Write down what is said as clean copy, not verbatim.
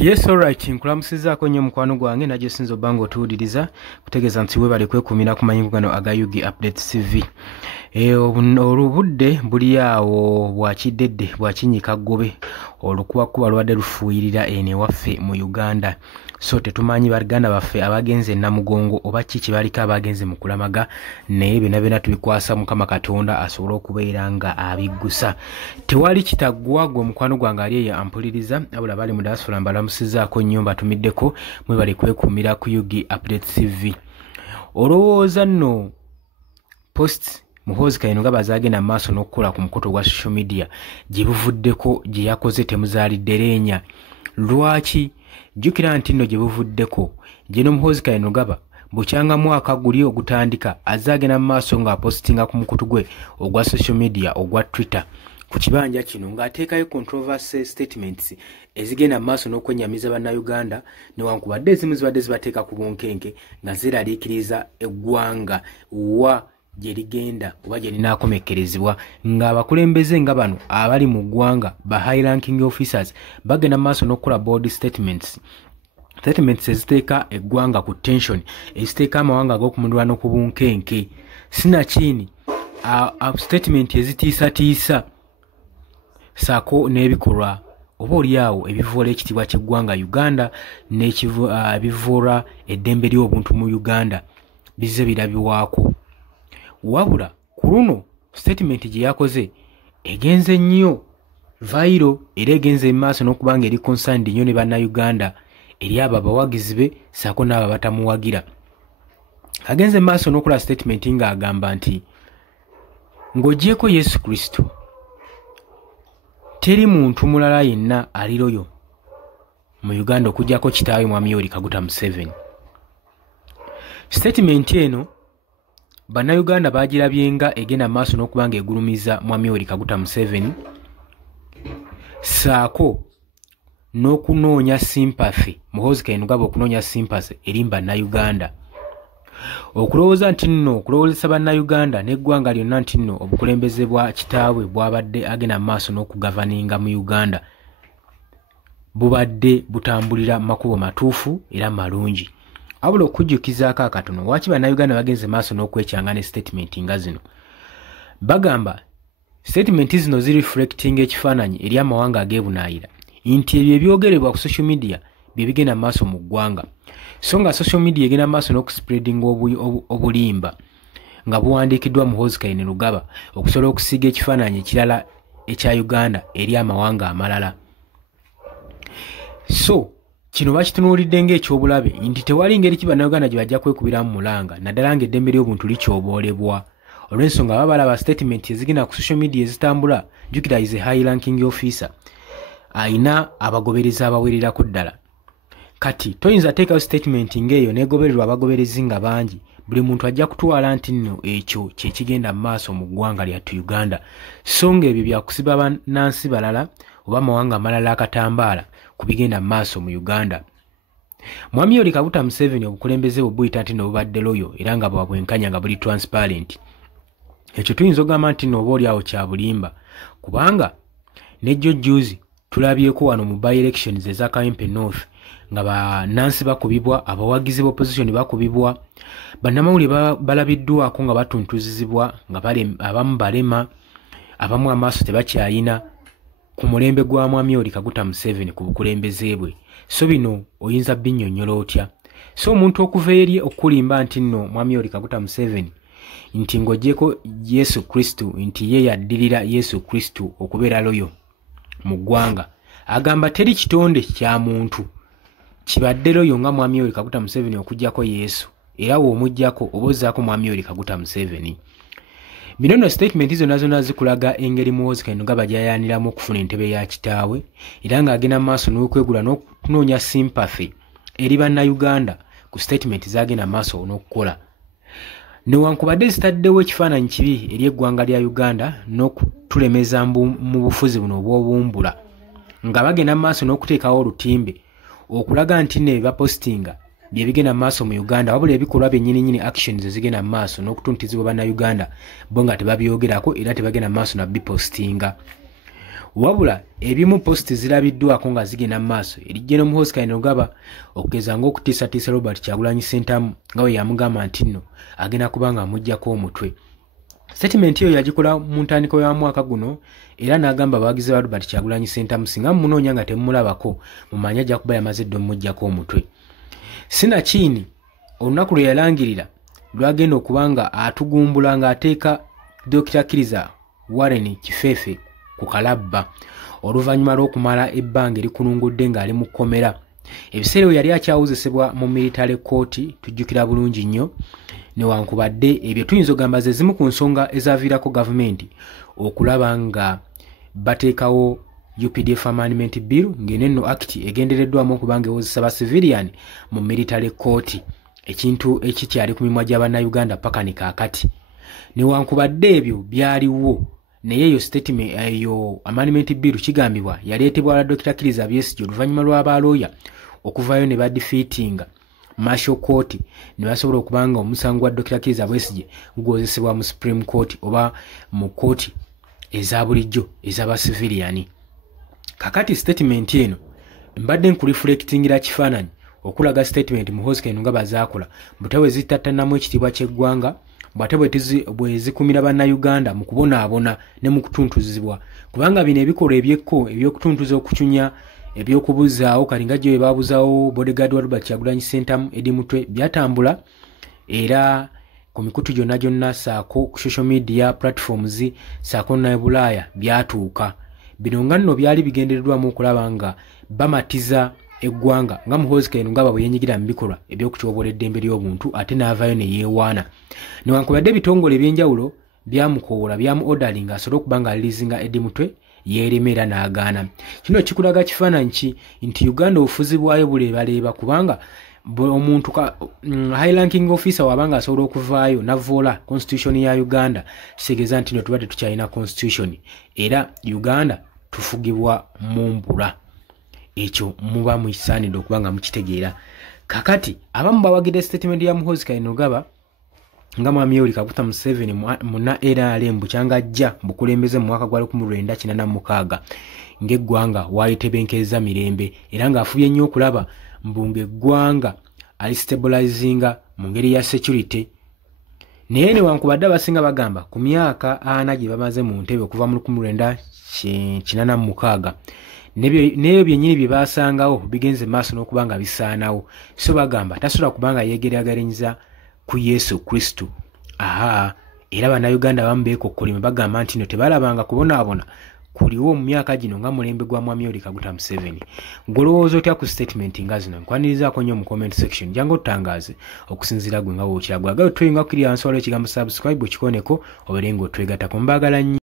Yes, alright. Nkulamusizaako nnyo mukwano gwange najjo sinza obanga otuwuliriza kutegeeza nti weebale kwekumira ku mayingo gano aga Yugi Update TV. Olubudde buli awo bwakiddedde bwakinyika ggobe olukubakuba lwadde lufuuyirira eno ewaffe mu Uganda. So tetumanyi baganda baffe abagenze Namugongo oba kiki baliko abagenze mu kulamaga, naye byonna tubikwasa Mukama Katonda asobole okubeera nga abiggusa. Tewali kitaggwa gwe mukwano gwange ali eyo ampuliriza abula bali mu diaspora mbalamusizaako nnyo mbatumiddeko mwebale kwekumira ku Yugi Update TV. Olowooza nno post Muhoozi Kayingo bazagenda maaso n'okukola ku mukoto gwa social media gye buvuddeko gye yakoze temuzaalidde leenya. Lwaki? Jjukira nti nno gye buvuddeko gye Muhoozi Kayingo bukyanga mwaka guli ogutandika azagenda maaso nga apostinga ku mukutu gwe ogwa social media ogwa Twitter ku kibanja kino ng'ateekayo controversy statements ezigenda maaso n'okwenyamiza bannayuganda newankubadde ezimu zibadde zibateeka ku bunkenke nga zeeraliikiriza eggwanga wa gye ligenda oba gye linaakomekkerezebwa ng'abakulembeze nga bano abali mu ggwanga ba high ranking officers bagenda maaso n'okukola bold statements eziteeka eggwanga ku tension, eziteeka amawanga ag'okumulirwano ku bunkenke. Sinakini statement ezitiisatiisa saako n'ebikolwa oba oliawo ebivoola ekitiibwa ky'eggwanga Uganda n'ebivoola eddembe ly'obuntu mu Uganda bizze birabibwako. Wabula ku luno statement gye yakoze egenze nnyo viral era egenze maaso n'okuba nga eri concerned nnyo ne bannayuganda eri abo abawagizi be saako n'abo batamuwagira. Agenze maaso n'okola statement ng'agamba nti ng'oggyeko Yesu Kristo teri muntu mulala yenna aliroyo mu Uganda okuggyako kitaawe Mwami Yoweri Kaguta Museveni. Statement eno bannayuganda bagirabyenga egenda maaso n'okuba nga egulumiza Mwami Yoweri Kaguta Museveni saako n'okunoonya sympathy Muhoozi Kayingo okunoonya sympathy eri bannayuganda okulowooza nti nno okulowoolesa bannayuganda n'eggwanga lyonna nti nno obukulembeze bwa kitaawe bwabadde agenda maaso n'okugavaninga mu Uganda bubadde butambulira makubo matuufu era malungi. Abula okujjukizaako akatono waaki bannayuganda bagenze maaso n'okwekyanga ne statement nga zino. Bagamba statement zino zireflecting ekifaananyi eri amawanga ag'ebunaayira nti ebyo ebyogerebwa ku social media bye bigenda maaso mu ggwanga, so nga social media egenda maaso n'okuspreading obulimba nga buwandiikiddwa Muhoozi Kayingo okusobola okusiiga ekifaananyi ekirala ekya Uganda eri amawanga amalala. So kino bakitunuulidde ng'ekyobulabe nti tewali ngeri ki bannayuganda gye bajja kwekubiramu mulanga naddala ng'eddembe ly'obuntu likyoboolebwa olw'ensonga baba balaba statement ezigenda ku social media ezitambula. Jjukira is a high ranking officer ayina abagoberezi abawererako ddala. Kati toyinza teekayo statement ng'eyo n'egobererwa abagoberezi nga bangi buli muntu ajja kutwala nti nno ekyo kye kigenda mu maaso mu ggwanga lyattu Uganda, so ng'ebyo byakusiba bannansi balala oba amawanga amalala akatambaala ku bigenda mu maaso mu Uganda. Mwami Yoweri Kaguta Museveni obukulembeze bwe buyita nti nno bubadde loyo era nga bwa bwenkanya nga buli transparent. Ekyo tuyinza okugamba nti nno oba oliawo kya bulimba kubanga nejjo juzi tulabyeko wano mu by elections eza Kawempe North nga bannansi bakubibwa, abawagizi b'opposition bakubibwa, bannamawulire balabiddwako nga batuntuzizibwa nga abamu balema, abamu amaaso tebakyayina ku mulembe gwa Mwami Yoweri Kaguta Museveni ku bukulembeze bwe. So bino oyinza binnyonnyola otya? So omuntu okuva eri okulimba nti nno Mwami Yoweri Kaguta Museveni nti ng'oggyeko Yesu Kristo nti ye yaddirira Yesu Kristo okubeera loyo mu ggwanga, agamba teri kitonde kya muntu kibadde loyo nga Mwami Yoweri Kaguta Museveni okuggyako Yesu era w'omuggyako oba ozzaako Mwami Yoweri Kaguta Museveni. Bino nno statement zonna zikulaga engeri Muhoozi Kayingo gy'ayaaniramu okufuna entebe ya kitaawe era ng'agenda maaso n'okwegula n'okunoonya sympathy eri bannayuganda ku statement z'agenda maaso n'okukola. Newankubadde zitaddewo ekifaananyi kibi eri eggwanga lya Uganda n'okutulemeza mu bufuzi buno obw'obuwumbula nga bagenda maaso n'okuteekawo olutimbe okulaga nti ne bapostinga bye bigenda maaso mu Uganda wabula ebikolwa byennyini actions ezigenda maaso n'okutuntizibwa bannayuganda bo nga tebabyogerako era tebagenda maaso na bipostinga. wabula ebimu posti zirabiddwako nga zigenda mu maaso eri General Muhoozi Kainerugaba okugeza ng'okutiisatiisa Robert Kyagulanyi Ssentamu nga bwe yamugamba nti nno agenda kubanga amuggyako omutwe. Statement hiyo yagikola mu ntandikwa ya mwaka guno era n'agamba abawagizi ba Robert Kyagulanyi Ssentamu singa mumunoonya nga temumulabako mumanye ajja kuba yamaze dda omuggyako omutwe. Sinakini olunaku lwe yalangirira lwagenda okubanga atugumbula ng'ateeka Dr. Kiriza Warren Kifeefe ku kalabba oluvannyuma lw'okumala ebbanga erikulungudde ng'ali mu kkomera. Ebiseera ebyo yali akyawuzisibwa mu military court tujjukira bulungi nnyo, newankubadde ebyo tuyinza ogamba ze zimu ku nsonga ezaaviirako gavumenti okulaba nga bateekawo UPDF Amendment Bill ng'enenno act egendereddwamu okuba nga ewozesa ba civilian mu military court, ekintu ekikyali ku mimwa gy'Abannayuganda paka ne kaakati. Newankubadde ebyo byaliwo naye eyo statement eyo Amendment Bill kigambibwa yaleetebwa Dr. Kiriza Besigye oluvannyuma lw'abalooya okuvayo ne badefeatinga Marshal Court ne basobola okubanga omusango gwa Dr. Kiriza Besigye gugozesebwa mu Supreme Court oba mu court eza bulijjo ez'aba civilian. Kakati statement eno mbadde nkureflectingira kifaananyi okulaga statement Muhoozi Kainerugaba zaakola butwe zitattanamu ekitiibwa ky'eggwanga bwate bwe zikumira bannayuganda mu kubonaabona ne mu kutuntuzibwa, kubanga bino ebikolwa ebyekko ebyokutuntuza okucunya ebyokubuzaawo kalinga gye babuzaawo bodyguard wa Robert Kyagulanyi Ssentamu edi mutwe byatambula era ku mikutu gyonna saako ku social media platforms saako na Bulaaya byatuuka. Bino nga nno byali bigendereddwamu okulaba nga bamatiza eggwanga nga Muhoozi Kainerugaba bwe yenyigira mu bikolwa eby'okutyoboola eddembe ly'obuntu ate n'avaayo ne yeewaana. Newankubadde ebitongole eby'enjawulo byamukoola byamu ordering asobole okuba nga alilizinga edi mutwe yeeremera n'agaana. Kino kikulaga kifaananyi ki nti Uganda obufuzi bwayo buleebaleeba, kubanga omuntu high ranking officer wabanga asobola okuvaayo navoola constitution ya Uganda kitegeeza nti no tubadde tukyalina constitution era Uganda tufugibwa mu mbula. Ekyo muba mukisaanidde okuba nga mukitegeera. Kakati abamu bawagidde statement ya Muhoozi Kainerugaba nga Mwami Yoweri Kaguta Museveni muna NRM bukyangajja bukulembeze mu mwaka gwa 1986 ng'eggwanga waayitebenkereza mirembe era ng'afubye nnyo okulaba mbunge eggwanga alistabilizinga mu ngeri ya security. Naye newankubadde abasinga bagamba ku myaka 4 gye bamaze mu ntebe okuva mu 1986 n'ebyo byennyini bye baasangawo bigenze maaso n'okuba nga bisaanawo, so bagamba tasobola kubanga yeegeraageranyiza ku Yesu Kristo. Era Bannayuganda abamu beekokkolima bagamba nti no tebalabanga kubonaabona kuliwo mu myaka gino nga mulembe gwa Mwami Yoweri Kaguta Museveni. Golowooza otya ku statement nga zino? Nkwanirizaako nnyo mu comment section, jangu otangaaze okusinziira gwe nga wookiragwa. Agala otweyinga kukkirira wansi waliwo ekigambo subscribe okikoneko obeere ng'otwegattako. Mbaagala nnyo.